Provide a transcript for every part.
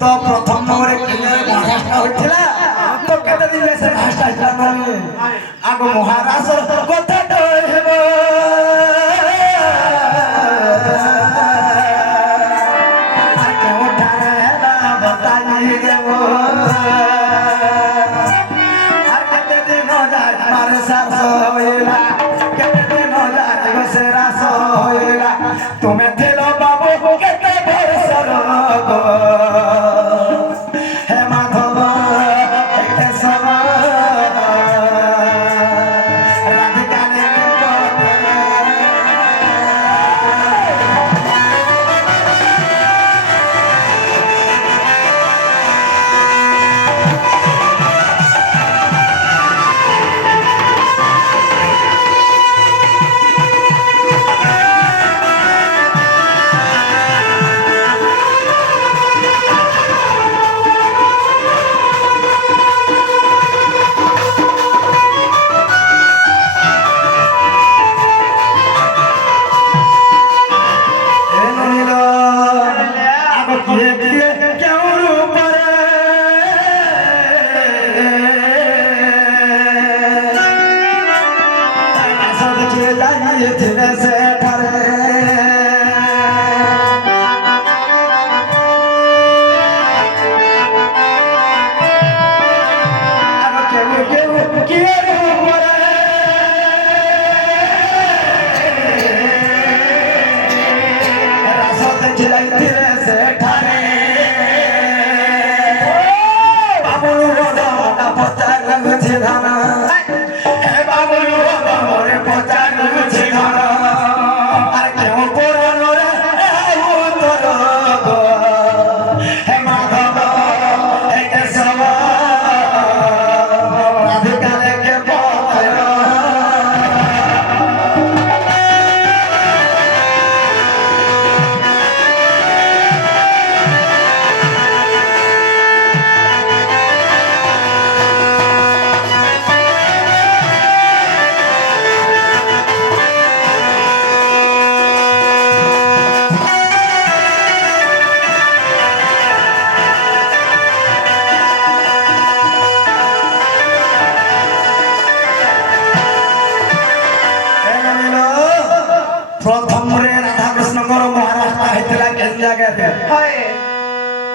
तो प्रथम नंबर महाराष्ट्र होइथिला तो केते दिन से महाराष्ट्र माने आगो महाराष्ट्र कथा हेबो आके उठारे हेला बताई देबो आर केते दिन जाय मारे सास होइला केते दिन जाय बसे रास होइला तुमे थिलो बाबू केते भरोसा रखो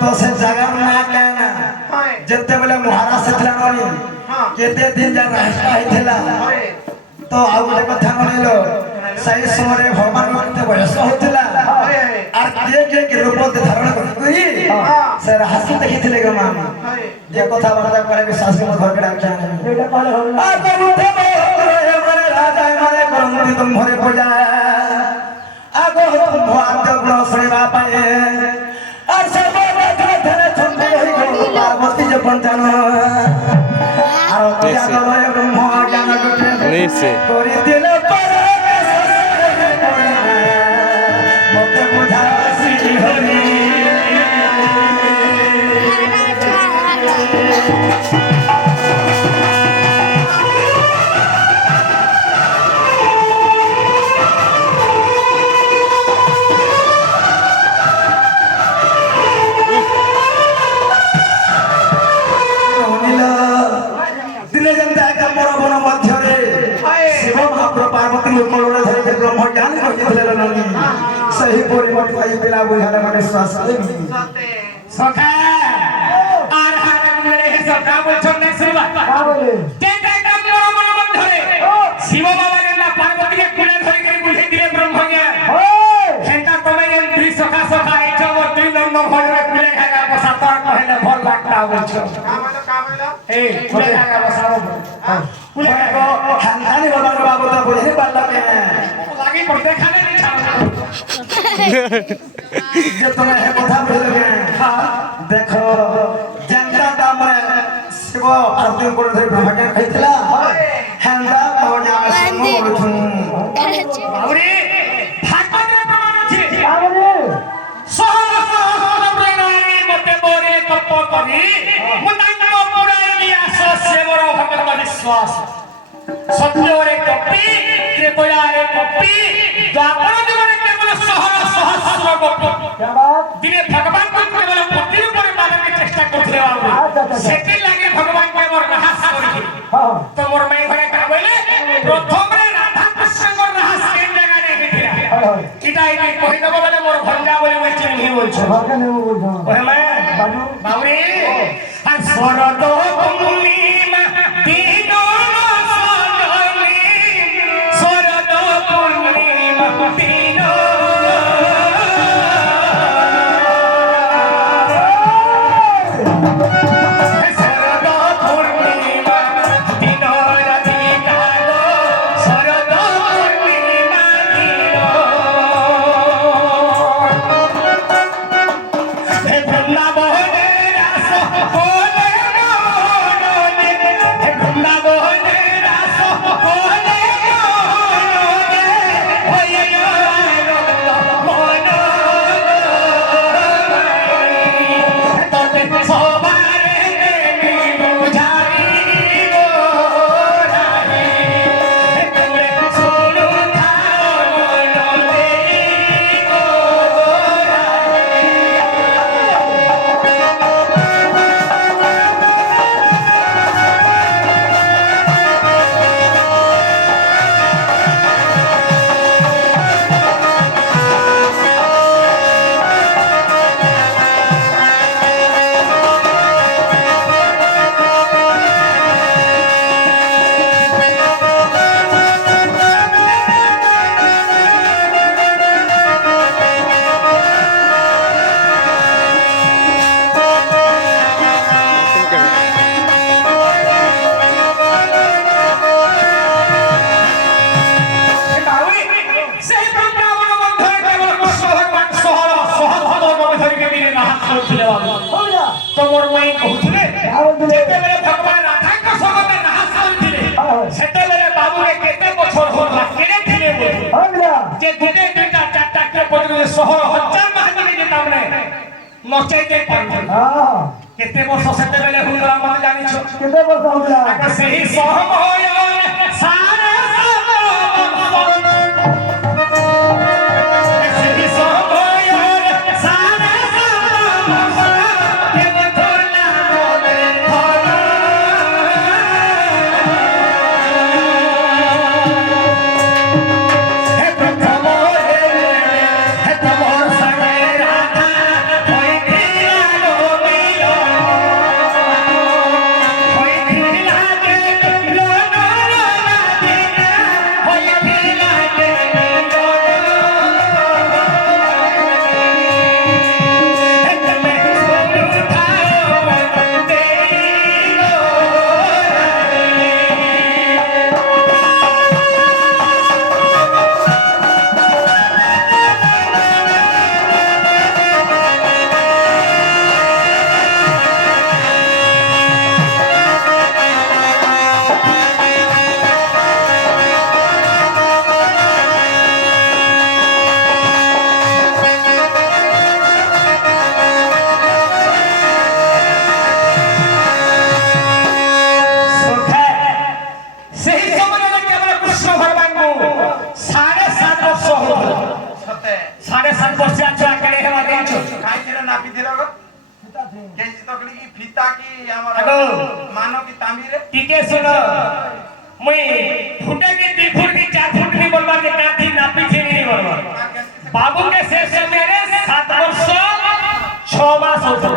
तो से जगह ना कहना जते बेले महाराज थिला ननी केते दिन जा रास्ता हिथिला तो आ गोटे कथा मनेलो सही समय भगवान केते बयस होथिला आर के रूप धारण करई से हंसी देखिथिले ग मामा जे कथा वार्ता करे विश्वास के घर के डाक्या आ को उठे मारे राजा मारे करंती तुम भरे पूजा आगो तुम आद्य गुण सेवा पाए और सर्व धरे छंदे होई पार्वती जे पंचन आरती आगो ब्रह्म ज्ञान गुटे कोरी दिल पर मते बुझा सी होनी बोरी मत खाई बिना बुझाने माने श्वास लेबी सखा আর হারে মেরে হে সব কাম বলছ না শুনবা का बोले যে যে কাম মোর মন মন ধরে শিব বাবা না পার্বতী কে কুলে ধরে কে বুঝে দিলে ব্রহ্মজ্ঞ হেটা তুমি যেন দুই সখা সখা এইছ মোর দুই লগ্ন ভরে কুলে খাগা বসা তোর কহেলে ভাল লাগতা বলছ কা বলো এই কুলে খাগা বসাবো কুলে খাগা खानदानी बाबा बाबू तो बुझे पाला के লাগি পড়তে খানে নি ছাড়ো जे तुम्हें है कथा बोले के हां देखो जनता दामरे शिव अर्जुन को धरे ब्रह्मज्ञ कहितला हेंदा भवना सुनो बोलथु बावरी भागवत रे प्रमाण अछि बाबरे सहर सहर प्रेरणी मते बोरे कप करी मुंडांग पुराणी आस सेवर भगवत विश्वास सत्य रे कपि त्रेतया रे कपि द्वापर जीवन केवल सहर सहस्र कपि क्या बात दिने भगवान को केवल पति ऊपर मारने की चेष्टा करथले बाबू सेति लागे भगवान के मोर रहस करी हां तो मोर मई घरे का बोले प्रथम रे राधा कृष्ण को रहस के जगह रे हिटिया किटा इने कहि दबो बोले मोर भंजा बोले मैं चिन्ही बोलछ भागे ने बोलछो ओहे मैं बाबू बावरी आ स्वरतो तुमनी तीनो सोनली स्वरतो तुमनी तीनो तमोर मई कहउथिले जेते बेले भगवान राधा को सगते रहस करथिले सेते बेले बाबू रे केते बछर होला केने थिले बोले जे गुटे दुटा चारटा के पदरे सहर हजार महाजनी जे तामने नचैते पारथि हां केते वर्ष सेते बेले हुंदरा मन जानि छ केते वर्ष हुंदरा आके सही सहम होय सारे टीके सुनो मुई फुटे के 2 फुट की 4 फुट नहीं बोलबा के काठी नापी थी नहीं बोलबा बाबू के शेष मेरे 7 वर्ष 6 मास होतो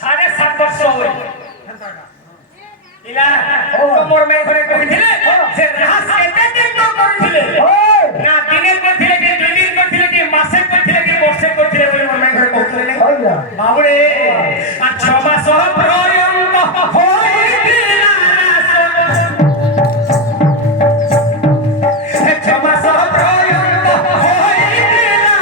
7.5 वर्ष होय इला तो मोर में घरे कहिथिले से रास केते दिन तो करिथिले ना दिने करिथिले कि 2 दिन करिथिले कि मासे करिथिले कि वर्षे करिथिले बोली मोर में घरे कहिथिले बाबू रे आ 6 मास प्रयंत होइतिला हे 6 मास प्रयंत होइतिला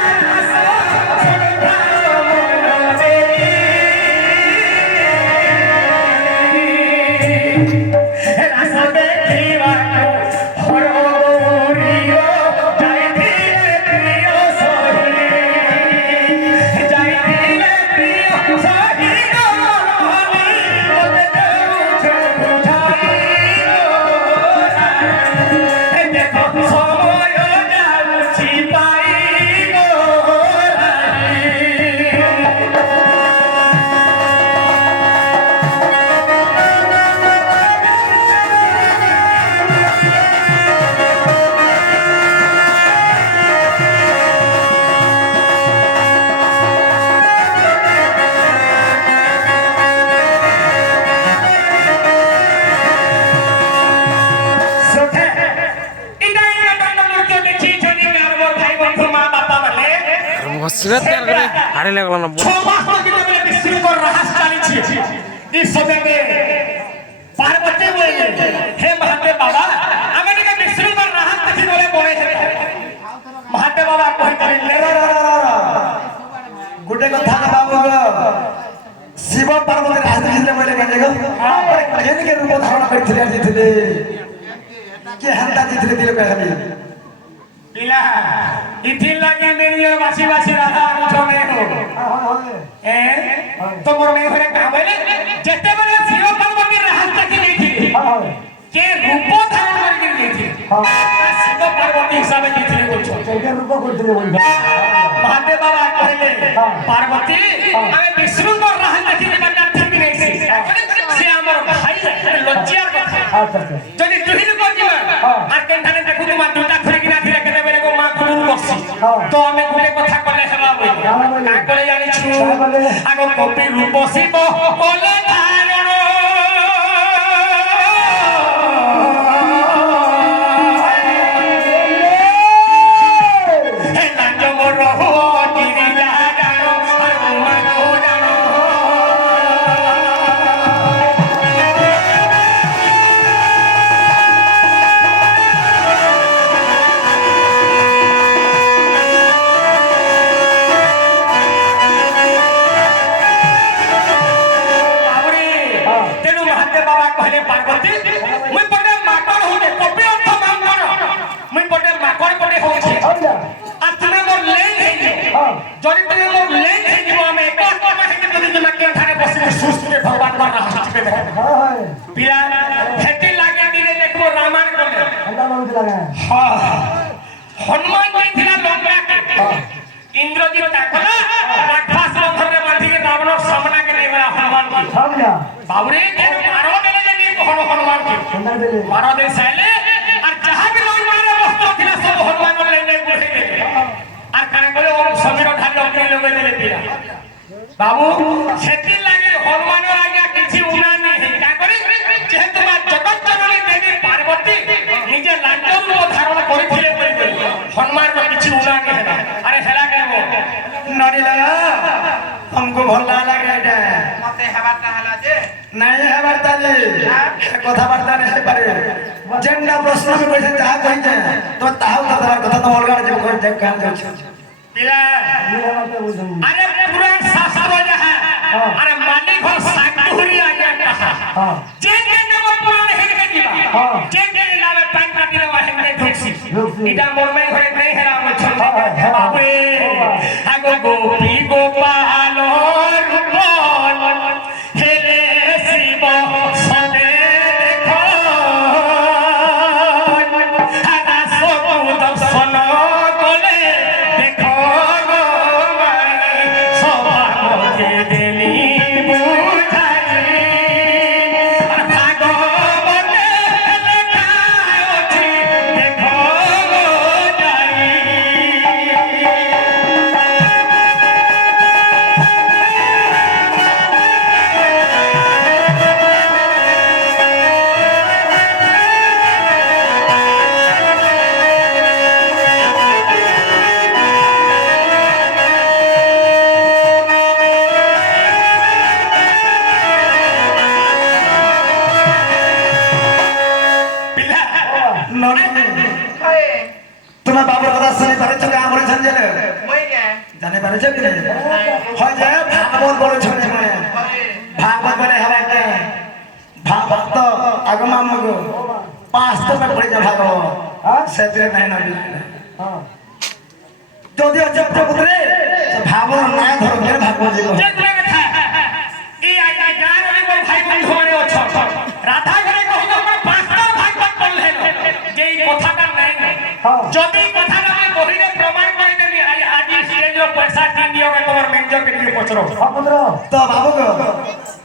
हसरत यार करे हारे लागला ना 6 मास तो किते विश्वकर रहस चालिछि ई समय में पार्वती बोले हे महादेव बाबा आमे के विश्वकर रहस देखि बोले बोले महादेव बाबा कहि ले गुटे कथा का बाबू शिव पार्वती रहस देखि बोले कहले गो केन के रूप धारण करथिले दिथिले के हंता दिथिले दिले कहबी इला इथिल लागे मेरी वासी वासी राधा उठने हो ए तो मोर में घरे का बोले जते बले शिव पार्वती रहस देखि गई के रूप धारण कर गई थी शिव पार्वती हिसाब से थी बोल के रूप करथिले बोल महादेव बाबा कहले पार्वती आमे विष्णु को रहस देखि बता ठीक नहीं से हमर भाई लज्जार कथा अच्छा যদি তুহিল করছিবা আর কেনখানে দেখু তোমার দুটা খড়ি কিনা ধীরে কেতে বেলে গো মা খুলুন করছি তো আমি গুটে কথা কলে হেবা বই কা করে জানিছু আগো কপি রূপ শিব বলে ধারণ হে লাঞ্জ মোর রহো দিদি জাগানো আর মা গো জানো पार्वती मुई पटे माकड़ होते कपे अर्थ माकड़ मुई पटे माकड़ पटे होछे आ तुमे मोर लेन हे जदी तुमे मोर लेन हे जीवो हम एक एक हे जदी तुमे के थाने बसी सुस्त के भगवान का रहस्य के देखे पिया हेती लागे दिने देखबो रामायण करे अंदा बहुत लगा हां हनुमान जी थिला लंका इंद्रजीत ताकला राक्षस घर रे बांधी के रावण सामना के लेवा हनुमान जी समझा बाबूरे मारो हनुमान के मारो दे सैले और जहां भी लोग मारे वस्तु थिला सब हनुमान को लेने बैठे गए और काने बोले ओम समीर ढाल अपने लोग देले पिया बाबू सेति लागे हनुमान आज्ञा किछि उना नहीं का करे जेहेतु मा जगत जननी देवी पार्वती निजे लांडो रूप धारण करिथिले बोली हनुमान को किछि उना नहीं है अरे हेला के वो नरिला हमको भल लागे एटा मते हेबाटा हला जे नहीं है ताली कथा बार्ता नहीं पारे जेंडा प्रश्न में बैठे जहा कहि जे तो ताऊ कथा तो अलगा जे कोइ देख कान जाउ पिला अरे पुराण शास्त्र जहा अरे मालिक हो सागुरी आ गया कहा जे नव पुराण हे के जीवा जे नावे पान काटी रवा हे नहीं ढुकसी इटा मोर में घरे नहीं हेरा हम छन बाबे आगो गोपी गोपाल रूपन हे रे शिव सदे देखो हरा सब दर्शन कोले देखो गो सभा के देली बुझाई भागवते लेखा अछि देखो गो जाई জানি পারিছ কি নাই হয় যে ভাগবত বলেছেন মানে ভাগবত বলে হবে কে ভাগবত আগম আমগো পাঁচটা পড়ে যা ভাগবত সেতে নাই না যদি হচ্ছে প্রভুরে ভাগবত না ধরো কে ভাগবত দিব যে তুমি কথা এই আজ গান রে মোর ভাই বন্ধু মানে অছ রাধা ঘরে কহিল মোর পাঁচটা ভাগবত পড়লে যে এই কথাটা নাই যদি কথাটা আমি বহিরে প্রমাণ করে দেবি আজ স্টেজে পয়সা দিন দিও কে তোমার ম্যানেজার কে দিয়ে পছরো তো বাবু গো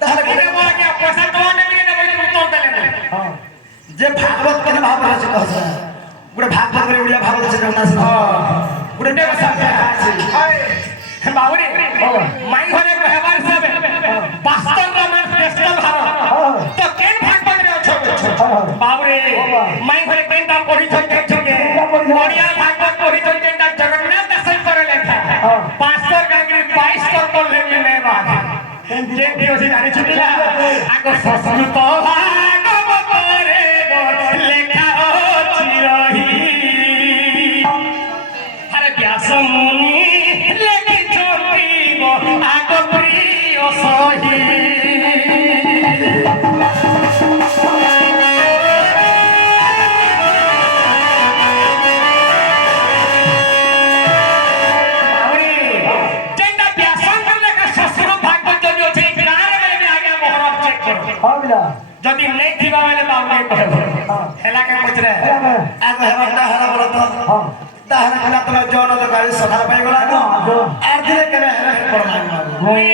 তাহলে এটা বলা কি পয়সা তো নেবি না বলি উত্তর দেলে না যে ভাগবত কেন ভাগবত আছে কহছে গুড়ে ভাগবত করে উড়িয়া ভাগবত আছে কেন আছে গুড়ে দেবা সাথে আছে বাবুরে মাই ঘরে কহেবার হিসাবে বাস্তব রামায়ণ শ্রেষ্ঠ ভারত তো কেন ভাগবত রে অছ বাবুরে মাই ঘরে কেনটা পড়িছ দেখছকে ওড়িয়া ভাগবত পড়িছ কেনটা জগন্নাথ দাসই করে লেখা 500 গাঙ্গি 22 স্তর করলে নে বাদ যে দিওছি জানি ছুটিলা আগো সংস্কৃত ভাগবত রে লেখা অছি রহি আরে ব্যাস মুনি লেখিছন্তি আগ প্রিয় সহি যদি নেই থিবা বেলে বাবুকে কহে হেলা কে পছরে আগ হেবাটা হেলা বলো তো তাহলে খেলা তোমার জন গাড়ি সকাল পাই গলা আর দিলে কেবে হেলা পড় নাই মুই